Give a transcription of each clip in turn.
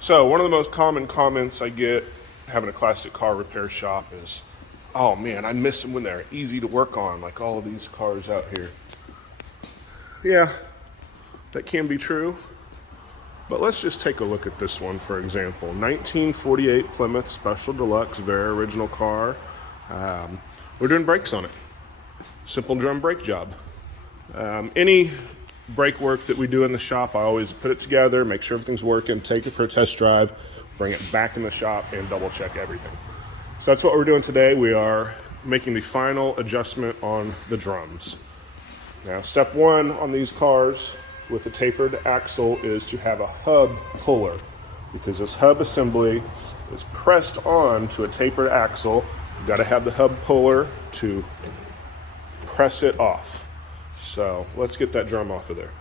So one of the most common comments I get having a classic car repair shop is, oh man, I miss them when they're easy to work on, like all of these cars out here. Yeah, that can be true. But let's just take a look at this one, for example. 1948 Plymouth Special Deluxe, very original car. We're doing brakes on it. Simple drum brake job. Any brake work that we do in the shop, I always put it together, make sure everything's working, take it for a test drive, bring it back in the shop, and double check everything. So that's what we're doing today. We are making the final adjustment on the drums. Now, step one on these cars with a tapered axle is to have a hub puller, because this hub assembly is pressed on to a tapered axle. You've got to have the hub puller to press it off. So let's get that drum off of there.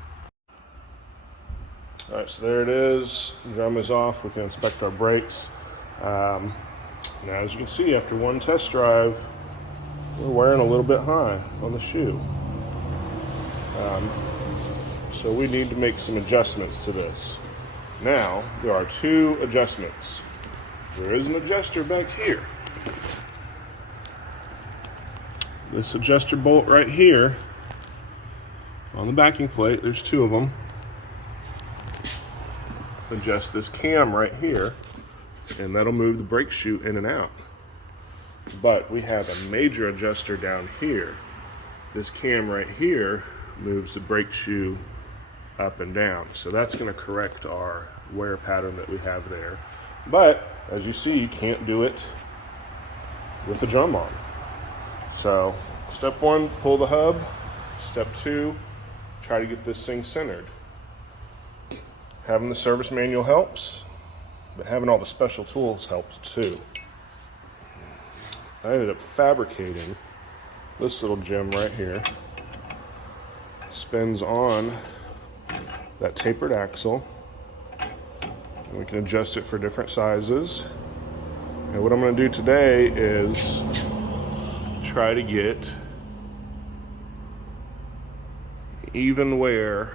All right, so there it is. The drum is off. We can inspect our brakes. Now, as you can see, after one test drive, we're wearing a little bit high on the shoe. So we need to make some adjustments to this. Now, there are two adjustments. There is an adjuster back here. This adjuster bolt right here on the backing plate, there's two of them. Adjust this cam right here, and that'll move the brake shoe in and out. But we have a major adjuster down here. This cam right here moves the brake shoe up and down. So that's going to correct our wear pattern that we have there. But as you see, you can't do it with the drum on. So step one, pull the hub. Step two, try to get this thing centered. Having the service manual helps, but having all the special tools helps too. I ended up fabricating this little gem right here. Spins on that tapered axle. And we can adjust it for different sizes. And what I'm going to do today is try to get even wear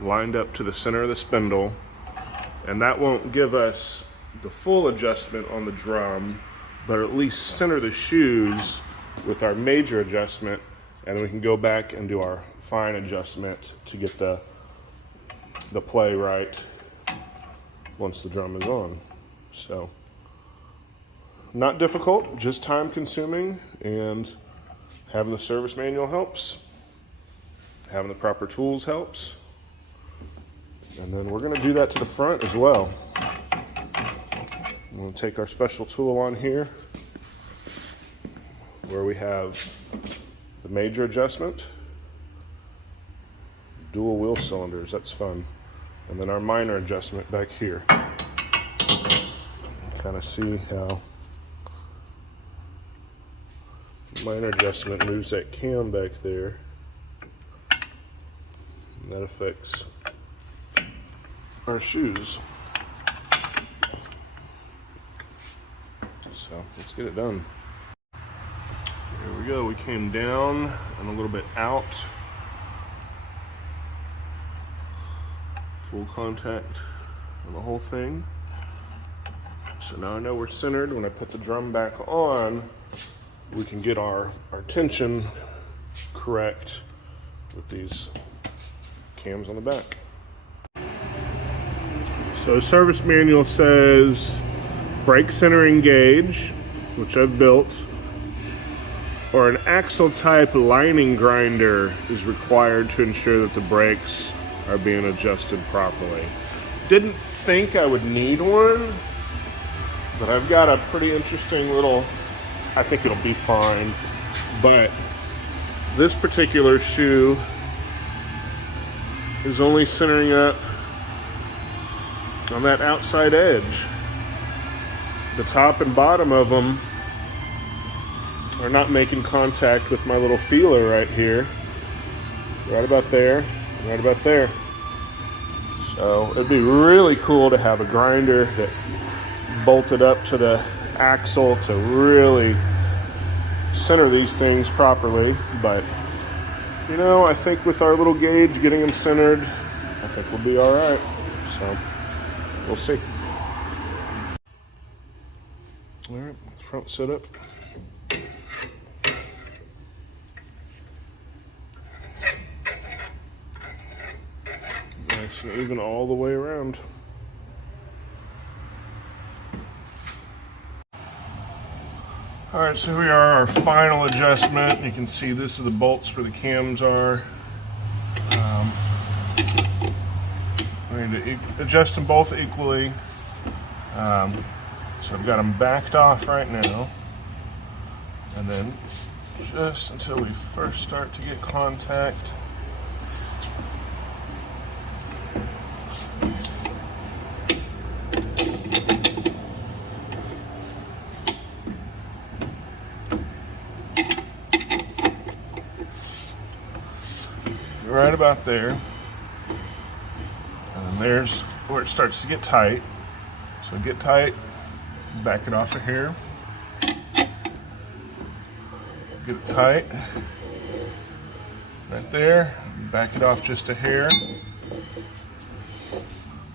lined up to the center of the spindle, and that won't give us the full adjustment on the drum, but at least center the shoes with our major adjustment, and then we can go back and do our fine adjustment to get the play right once the drum is on. So not difficult, just time consuming, and having the service manual helps. Having the proper tools helps. And then we're going to do that to the front as well. I'm going to take our special tool on here where we have the major adjustment, dual wheel cylinders, that's fun. And then our minor adjustment back here. Kind of see how minor adjustment moves that cam back there. And that affects our shoes. So let's get it done. There we go. We came down and a little bit out. Full contact on the whole thing. So now I know we're centered. When I put the drum back on, we can get our tension correct with these cams on the back. So service manual says brake centering gauge, which I've built, or an axle type lining grinder is required to ensure that the brakes are being adjusted properly. Didn't think I would need one, but I've got a pretty interesting little, I think it'll be fine, but this particular shoe is only centering up on that outside edge. The top and bottom of them are not making contact with my little feeler right here. Right about there, right about there. So it'd be really cool to have a grinder that bolted up to the axle to really center these things properly, but you know, I think with our little gauge getting them centered, I think we'll be all right. So We'll see. All right, front setup. Nice and even all the way around. All right, so here we are, our final adjustment. You can see this is the bolts where the cams are. I need to adjust them both equally. So I've got them backed off right now. And then just until we first start to get contact, right about there. And there's where it starts to get tight. So get tight, back it off of here. Get it tight. Right there. Back it off just a hair.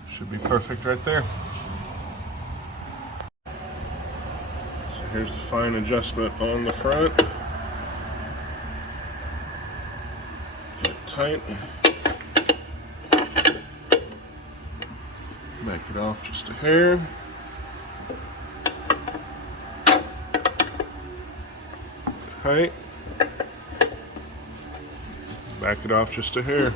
Should be perfect right there. So here's the fine adjustment on the front. Get it tight. Back it off just a hair. Tight. Back it off just a hair.